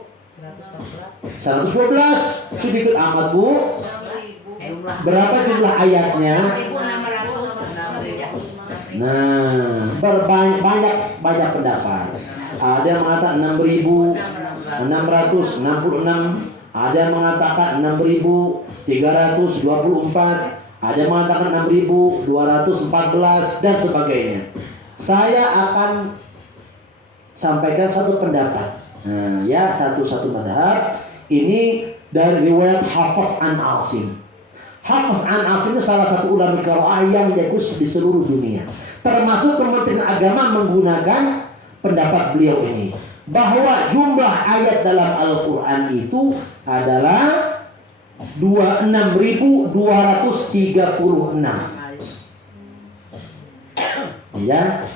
112. Sedikit amat, Bu. Berapa jumlah ayatnya? 6.600. Nah, banyak pendapat. Ada yang mengatakan 6.666, ada yang mengatakan 6.324, ada yang mengatakan 6.214 dan sebagainya. Saya akan sampaikan satu pendapat. Nah, ya, satu madhab. Ini dari riwayat Hafiz an Asim. Hafiz an Asim itu salah satu ulama qiraah yang jagus di seluruh dunia. Termasuk Kementerian Agama menggunakan pendapat beliau ini, bahwa jumlah ayat dalam Al-Quran itu adalah 6.236. Ya,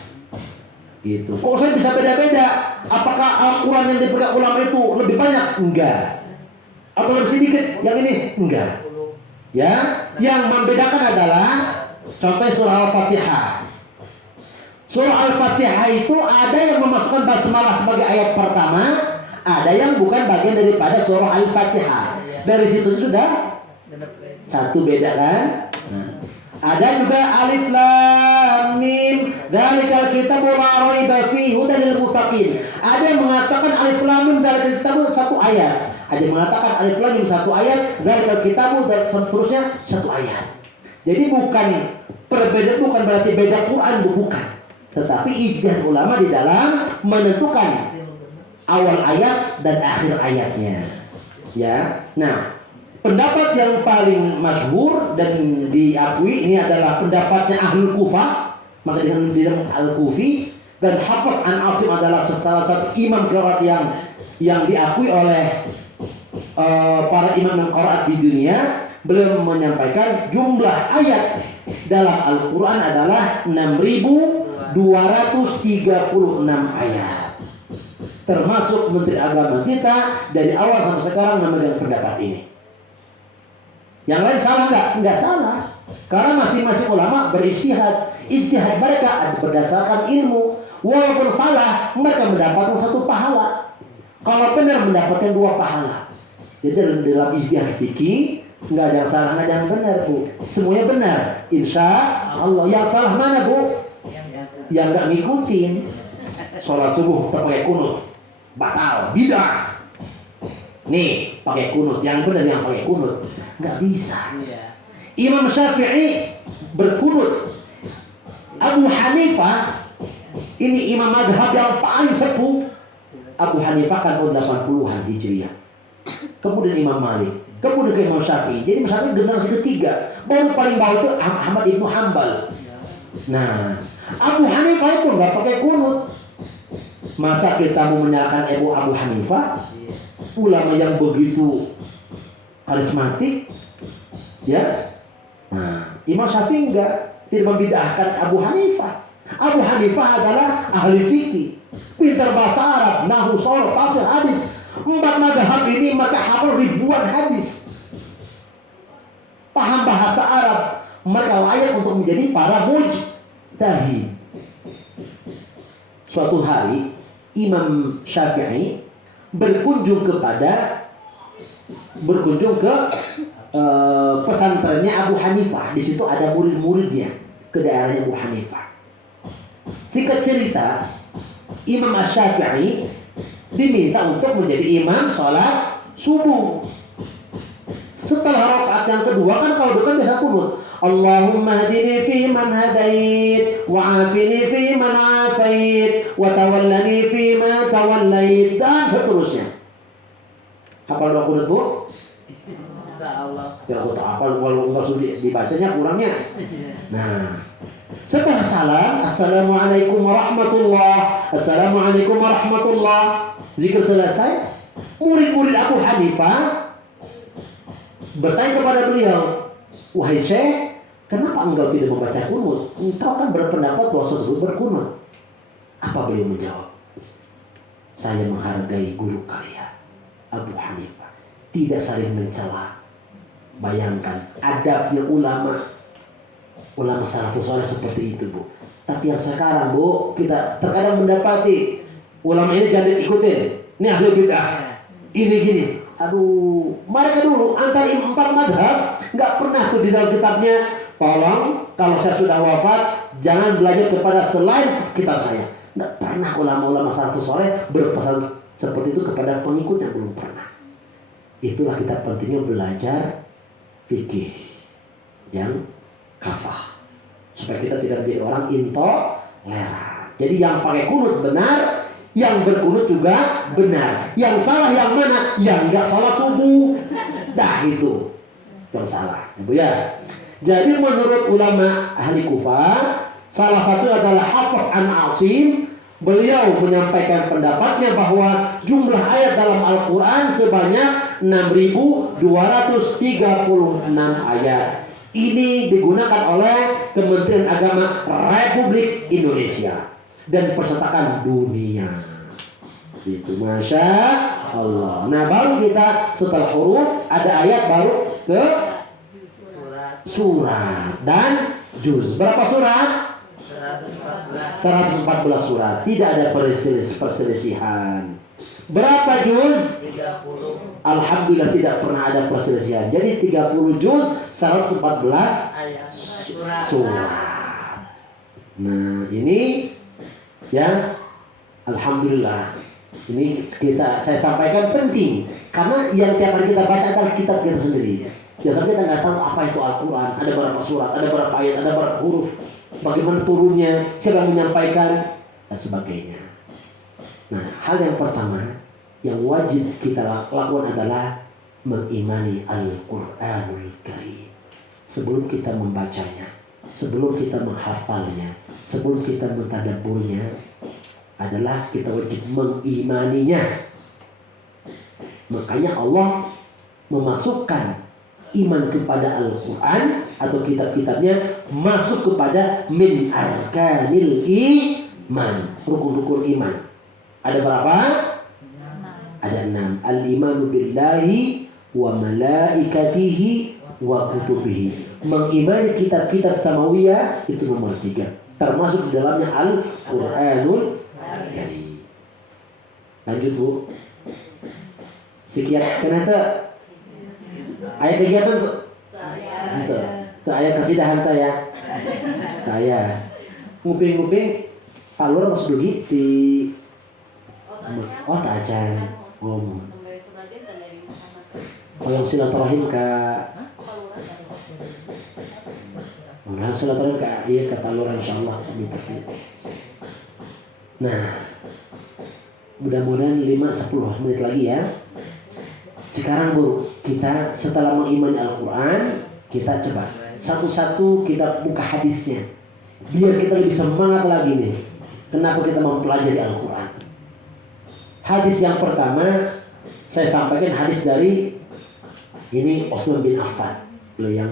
gitu. Kok saya bisa beda-beda? Apakah Al-Quran yang dipegang ulama itu lebih banyak? Enggak. Atau lebih sedikit? Yang ini? Enggak. Ya, yang membedakan adalah contoh surah Al-Fatihah. Surah Al-Fatihah itu ada yang memasukkan basmalah sebagai ayat pertama, ada yang bukan bagian daripada surah Al-Fatihah. Dari situ sudah satu beda, kan? Nah, ada juga alif lam mim, dzalikal kitabu la raiba fihi hudan lil muttaqin. Ada yang mengatakan alif lam mim dzalikal kitabu satu ayat. Ada yang mengatakan alif lam mim satu ayat, dzalikal kitabu dan seterusnya satu ayat. Jadi bukan perbedaan, bukan berarti beda Quran, bukan. Tetapi ijtihad ulama di dalam menentukan awal ayat dan akhir ayatnya. Ya. Nah, pendapat yang paling masyhur dan diakui ini adalah pendapatnya Ahlul Kufah, maka dengan Al-Kufi, dan Hafiz an Asim adalah salah satu imam qiraat yang diakui oleh para imam yang qiraat di dunia. Beliau menyampaikan jumlah ayat dalam Al-Quran adalah 6.236 ayat. Termasuk Menteri Agama kita dari awal sampai sekarang memegang pendapat ini. Yang lain salah nggak? Nggak salah. Karena masing-masing ulama berijtihad. Ijtihad mereka berdasarkan ilmu. Walaupun salah, mereka mendapatkan satu pahala. Kalau benar mendapatkan dua pahala. Jadi dalam ijtihad fikih nggak ada yang salah, nggak ada yang benar, Bu. Semuanya benar, insya Allah. Yang salah mana, Bu? Yang nggak ngikutin. Sholat subuh pakai kunut, batal, bidah. Nih pakai kunut, yang benar yang pakai kunut, nggak bisa. Imam Syafi'i berkunut. Abu Hanifah, ini imam madhab yang paling sepuh. Abu Hanifah kan tahun 80-an Hijriah. Kemudian Imam Malik, kemudian ke Imam Syafi'i. Jadi Imam Syafi'i generasi ketiga. Baru paling bawah itu Ahmad ibnu Hanbal. Nah, Abu Hanifah itu nggak pakai kunut. Masa kita mau menyalahkan Abu Hanifah, ulama yang begitu karismatik, ya? Nah, Imam Syafi'i enggak, tidak membid'ahkan Abu Hanifah. Abu Hanifah adalah ahli fikih, pintar bahasa Arab, nahwu, sharh, tafsir, hadis. 4 mazhab ini maka hafal ribuan hadis. Paham bahasa Arab, maka layak untuk menjadi para mujtahid. Suatu hari Imam Syafi'i berkunjung ke pesantrennya Abu Hanifah. Di situ ada murid-muridnya ke daerahnya Abu Hanifah. Singkat cerita, Imam Syafi'i diminta untuk menjadi imam sholat subuh. Setelah rakaat yang kedua, kan kalau bukan biasa kunut. Allahumma hdini fi man hadait, wa'afini fi man afait, wa tawallani fi ma tawallait, dan seterusnya. Hafal doa kunut, Bu? Insyaallah. Ya aku tak hafal, kalau nggak sudah dibacanya kurangnya. Nah, setelah salam, assalamualaikum warahmatullah, assalamualaikum warahmatullah, zikir selesai, murid-murid Abu Hanifah bertanya kepada beliau, wahai Syekh, kenapa engkau tidak membaca kunut? Engkau kan berpendapat bahwa tersebut berkunut. Apa beliau menjawab? Saya menghargai guru kalian, Abu Hanifah, tidak saling mencela. Bayangkan adabnya ulama salafus saleh seperti itu, Bu. Tapi yang sekarang, Bu, kita terkadang mendapati ulama ini jangan ikutin. Ini ahli bid'ah. Ini gini. Aduh, mereka dulu antara 4 madhab nggak pernah tuh di dalam kitabnya, tolong kalau saya sudah wafat jangan belajar kepada selain kitab saya. Nggak pernah ulama-ulama salafus saleh berpesan seperti itu kepada pengikutnya, belum pernah. Itulah kita pentingnya belajar fikih yang kafah, supaya kita tidak menjadi orang intoleran. Jadi yang pakai kunut benar, yang berkunut juga benar. Yang salah yang mana? Yang nggak salat subuh. Dah itu yang salah, Ibu ya. Jadi menurut ulama ahli Kufah, salah satu adalah Hafiz an Asim. Beliau menyampaikan pendapatnya bahwa jumlah ayat dalam Al-Quran sebanyak 6.236 ayat. Ini digunakan oleh Kementerian Agama Republik Indonesia dan Percetakan Dunia. Itu Masya Allah. Nah, baru kita setelah huruf ada ayat baru ke surat dan juz. Berapa surat? 114 surat. Tidak ada perselisihan. Berapa juz? 30. Alhamdulillah tidak pernah ada perselisihan. Jadi 30 juz 114 Ayat surat. Nah, ini ya, alhamdulillah. Ini saya sampaikan penting karena yang tiap hari kita baca adalah kitab kita sendiri. Biasanya kita nggak tahu apa itu Al-Quran. Ada berapa surat, ada berapa ayat, ada berapa huruf, bagaimana turunnya, siapa yang menyampaikan, dan sebagainya. Nah, hal yang pertama yang wajib kita lakukan adalah mengimani Al-Quranul Karim. Sebelum kita membacanya, sebelum kita menghafalnya, sebelum kita mentadabburnya, adalah kita wajib mengimaninya. Makanya Allah memasukkan iman kepada Al-Quran atau kitab-kitabnya masuk kepada min arkanil iman, rukun-rukun iman. Ada berapa? Ada 6. Al-imanu billahi wa malaikatihi wa kutubihi. Mengimani kitab-kitab samawiyah itu nomor 3. Termasuk di dalamnya Al-Quranul Karim. Lanjut, Bu. Sekian kenapa ayat kegiatan tuh? Tuh ayat kesidahan tuh ya. Kayak nguping-nguping palur harus dugi di tak acan. Oh yang silaturahim ke nah silaturahim ke iya ke palur insyaallah. Nah, mudah-mudahan 5-10 menit lagi ya. Sekarang, Bu, kita setelah mengimani Al-Quran, kita coba satu-satu kita buka hadisnya, biar kita lebih semangat lagi nih. Kenapa kita mempelajari Al-Quran? Hadis yang pertama saya sampaikan hadis dari ini Utsman bin Affan, beliau yang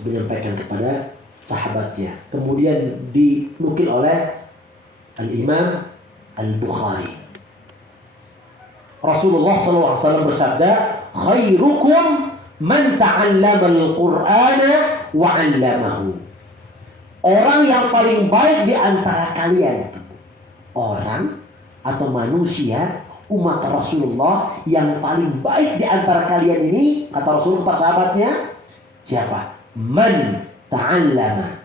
menyampaikan kepada sahabatnya. Kemudian dinukil oleh Al-Imam Al-Bukhari. Rasulullah SAW bersabda, khairukum man ta'allama al-Qur'ana wa 'allamahu. Orang yang paling baik di antara kalian, orang atau manusia umat Rasulullah yang paling baik di antara kalian ini, kata Rasulullah kepada sahabatnya, siapa? Man ta'allama.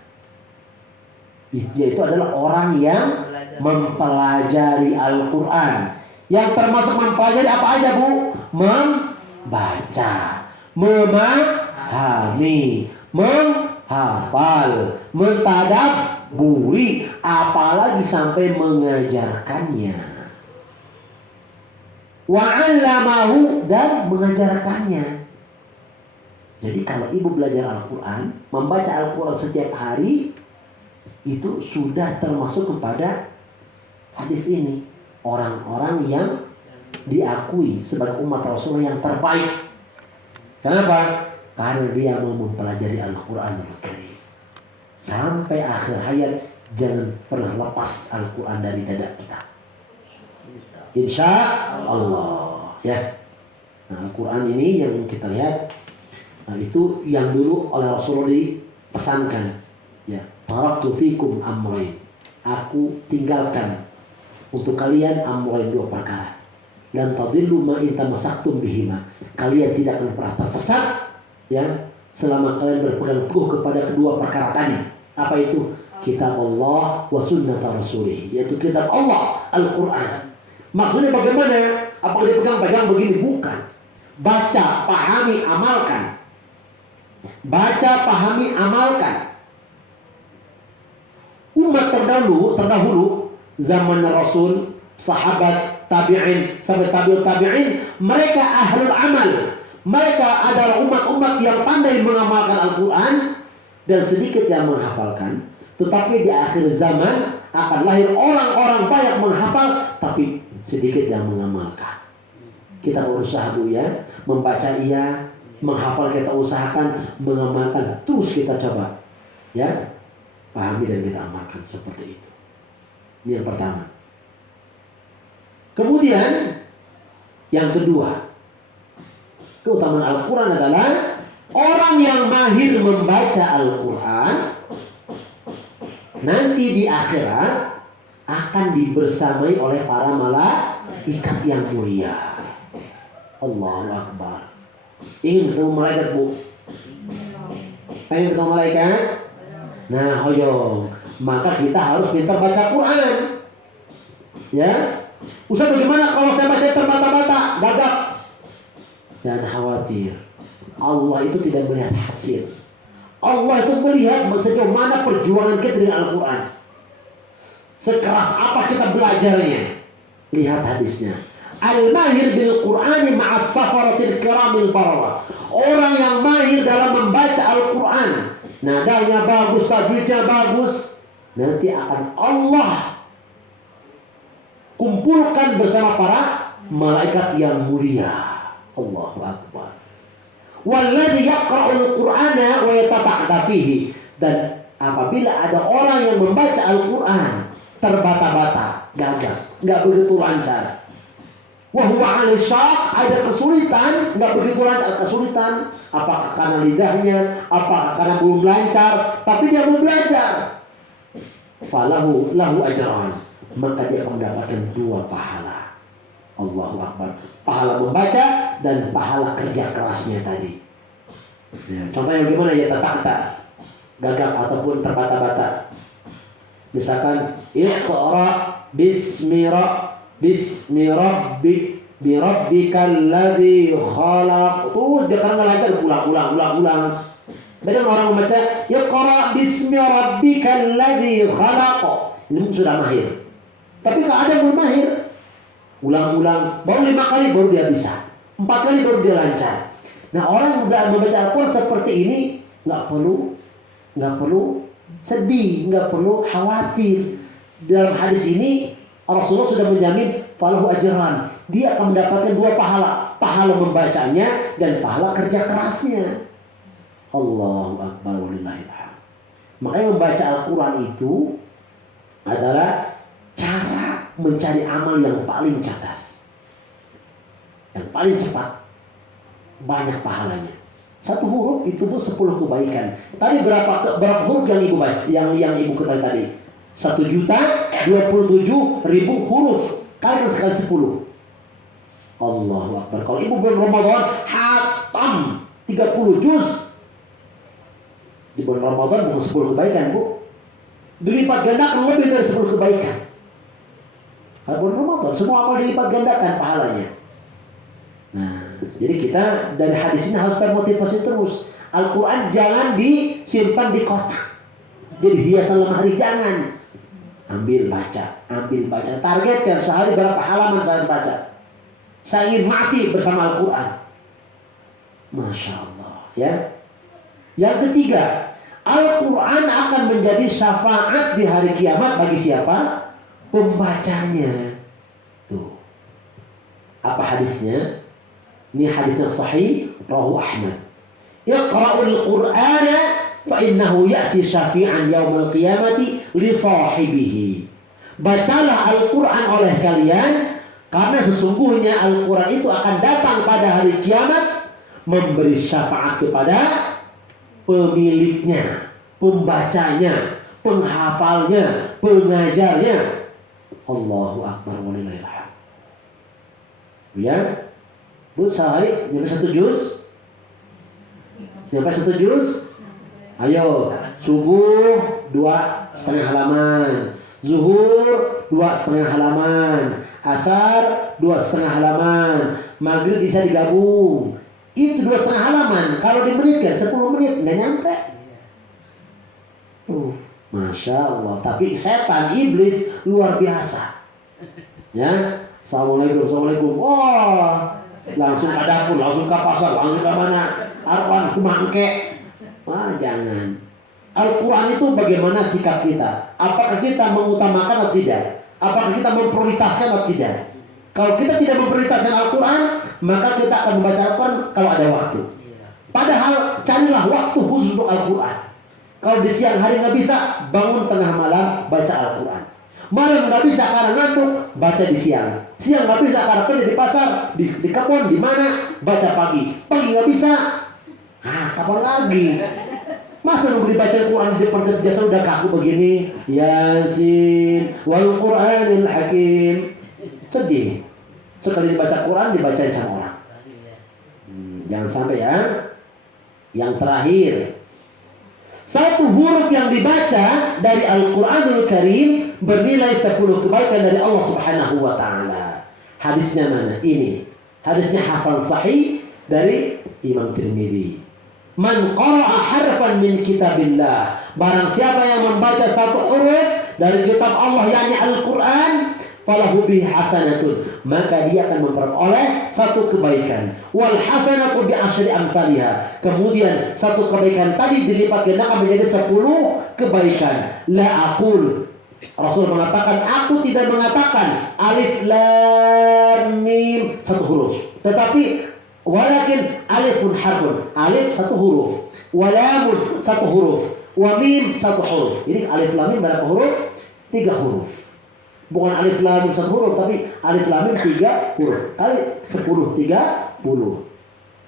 Yaitu adalah orang yang mempelajari Al-Quran. Yang termasuk mempelajari apa aja, Bu? Membaca, memahami, hafal, mentadabburi, apalagi sampai mengajarkannya. Wa 'allamahu, dan mengajarkannya. Jadi kalau ibu belajar Al-Quran, membaca Al-Quran setiap hari, itu sudah termasuk kepada hadis ini. Orang-orang yang diakui sebagai umat Rasulullah yang terbaik. Kenapa? Karena dia mau mempelajari Al-Quran sampai akhir hayat. Jangan pernah lepas Al-Quran dari dada kita, insya Allah ya. Nah, Al-Quran ini yang kita lihat, nah, itu yang dulu oleh Rasulullah dipesankan ya, taraktu fikum amrain, aku tinggalkan untuk kalian amrain, dua perkara, dan tadillu ma in tamassaktum bihima, kalian tidak akan pernah tersesat ya selama kalian berpegang teguh kepada kedua perkara tadi. Apa itu? Kitab Allah wa sunnah rasulih, yaitu kitab Allah, Al-Quran. Maksudnya bagaimana? Apakah dipegang-pegang begini? Bukan. Baca, pahami, amalkan. Baca, pahami, amalkan. Umat terdahulu zaman Rasul, sahabat, tabi'in, sampai tabi'ut tabi'in, mereka ahlul amal. Mereka adalah umat-umat yang pandai mengamalkan Al-Quran dan sedikit yang menghafalkan. Tetapi di akhir zaman akan lahir orang-orang banyak menghafal tapi sedikit yang mengamalkan. Kita berusaha Bu ya, membaca iya, menghafal kita usahakan, mengamalkan terus kita coba ya, pahami dan kita amalkan seperti itu. Ini yang pertama. Kemudian yang kedua, keutamaan Al-Quran adalah orang yang mahir membaca Al-Quran nanti di akhirat akan dibersamai oleh para malaikat yang mulia. Allahu Akbar. Ingin ketemu malaikat Bu? Pengen ketemu malaikat? Nah, hoyo, maka kita harus pintar baca Quran. Ya, Ustaz, bagaimana kalau saya baca terbata-bata, gagap? Jangan khawatir. Allah itu tidak melihat hasil. Allah itu melihat sejauh mana perjuangan kita dengan Al-Quran. Sekeras apa kita belajarnya. Lihat hadisnya. Al-mahir bil Qur'ani ma'as safaratil kiramil barara. Orang yang mahir dalam membaca Al-Quran, nadanya bagus, tajwidnya bagus, nanti akan Allah kumpulkan bersama para malaikat yang mulia. Allahu Akbar. Walladzi yaqra'ul Qur'ana wa yataba'da fihi, dan apabila ada orang yang membaca Al-Quran terbata-bata, gagap, nggak begitu lancar, wa huwa 'ala syaq, ada kesulitan, nggak begitu lancar, kesulitan, apakah karena lidahnya, apakah karena belum lancar, tapi dia mau belajar, falahu ajran, maka dia akan mendapatkan 2 pahala. Allahu Akbar. Pahala membaca dan pahala kerja kerasnya tadi. Ya, contohnya bagaimana ya, tak gagap ataupun terbata-bata. Misalkan Iqra bismi rabbikal ladzi khalaq. Tuh dia karena lancar ulang. Beda orang membaca Iqra bismi rabbikal ladzi khalaq. Ini sudah mahir. Tapi kalau ada belum mahir, ulang-ulang, baru 5 kali baru dia bisa, 4 kali baru dia lancar. Nah, orang yang udah membaca Al-Quran seperti ini nggak perlu sedih, nggak perlu khawatir. Dalam hadis ini Rasulullah sudah menjamin falahu ajran, dia akan mendapatkan 2 pahala, pahala membacanya dan pahala kerja kerasnya. Allahu Akbar walillahil hamd. Makanya membaca Al-Quran itu adalah cara mencari amal yang paling cerdas, yang paling cepat, banyak pahalanya. 1 huruf itu pun 10 kebaikan. Tadi berapa huruf yang ibu baca, yang ibu ketahui tadi? 1.027.000 huruf. Kalian sekali 10. Allahu Akbar. Kalau ibu bulan Ramadan hatam 30 juz. Di bulan Ramadan bukan 10 kebaikan, Bu. Dilipat gandakan lebih dari 10 kebaikan. Bulan Ramadan semua amal dilipat gandakan pahalanya. Nah, jadi kita dari hadis ini harus termotivasi terus. Al-Quran jangan disimpan di kotak. Jadi hiasan lemari jangan. Ambil baca. Targetkan sehari berapa halaman saya baca. Saya ingin mati bersama Al-Quran. Masya Allah ya. Yang ketiga, Al-Quran akan menjadi syafaat di hari kiamat bagi siapa? Pembacanya. Tuh. Apa hadisnya? Ini hadisnya sahih, rawahu Ahmad. Iqra'ul Qur'ana fa innahu ya'ti syafi'an yaumil qiyamati li sahibihi. Bacalah Al-Quran oleh kalian, karena sesungguhnya Al-Quran itu akan datang pada hari kiamat memberi syafaat kepada pemiliknya, pembacanya, penghafalnya, pengajarnya. Allahu Akbar walillahil hamd. Ya, Bu, sehari nyampe 1 juz? Nyampe 1 juz? Ayo, subuh 2,5 halaman, zuhur 2,5 halaman, asar 2,5 halaman, maghrib bisa digabung. Itu 2,5 halaman. Kalau dimenitkan 10 menit nggak nyampe. Masya Allah. Tapi setan, iblis luar biasa. Ya, assalamualaikum. Wah, langsung ke dapur, langsung ke pasar, langsung ke mana? Arwan, kumangke. Wah, jangan. Al-Quran itu bagaimana sikap kita? Apakah kita mengutamakan atau tidak? Apakah kita memprioritaskan atau tidak? Kalau kita tidak memprioritaskan Al-Quran, maka kita akan membaca Al-Quran kalau ada waktu. Padahal carilah waktu khusus untuk Al-Quran. Kalau di siang hari nggak bisa, bangun tengah malam baca Al-Quran. Malam nggak bisa karena ngantuk, baca di siang. Siang nggak bisa karena kerja di pasar, di kebun, di mana, baca pagi. Pagi nggak bisa, kapan lagi? Masa nunggu dibaca Al-Quran di depan kerja sudah kaku begini? Yasin wal Qur'anil Hakim. Sedih. Sekali dibaca Quran dibacain sama orang. Jangan sampai ya. Yang terakhir, satu huruf yang dibaca dari Al-Quranul Karim bernilai 10 kebaikan dari Allah Subhanahu wa Ta'ala. Hadisnya mana? Ini. Hadisnya hasan sahih dari Imam Tirmidzi. Man qara'a harfan min kitabillah. Barang siapa yang membaca satu huruf dari kitab Allah, yakni Al-Quran, falahu bihi hasanatun, maka dia akan memperoleh satu kebaikan. Wal hasanatu bi asyri amsalha. Kemudian satu kebaikan tadi dilipat gandakan menjadi 10 kebaikan. La aqul, Rasul mengatakan, aku tidak mengatakan alif lam mim satu huruf, tetapi walakin alifun harfun, alif satu huruf, walamun satu huruf, wa mim satu huruf. Ini alif lam mim berapa huruf? 3 huruf. Bukan alif lam mim satu huruf, tapi alif lam mim 3 huruf. Kali 10 30.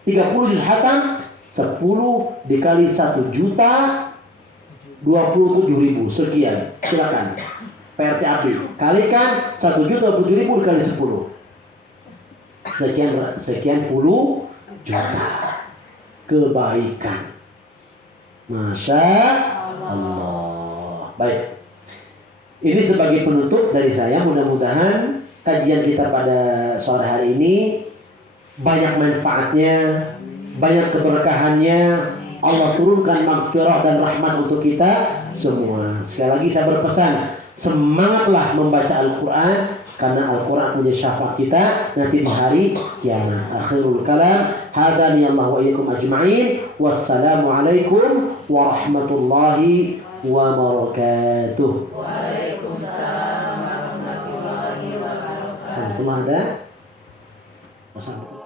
30 juz khatam, 10 dikali 1.027.000 sekian. Silakan. PRT Abdi. Kalikan 1.027.000 dikali 10. Sekian puluh juta kebaikan. Masya Allah. Baik. Ini sebagai penutup dari saya. Mudah-mudahan kajian kita pada sore hari ini banyak manfaatnya, banyak keberkahannya. Allah turunkan maghfirah dan rahmat untuk kita semua. Sekali lagi saya berpesan, semangatlah membaca Al-Quran, karena Al-Quran punya syafaat kita nanti di hari kiamat. Akhirul kalam, hadani Allah wa iyyakum ajma'in. Wassalamualaikum warahmatullahi wabarakatuh. Waalaikumsalam warahmatullahi wabarakatuh. Warahmatullahi wabarakatuh.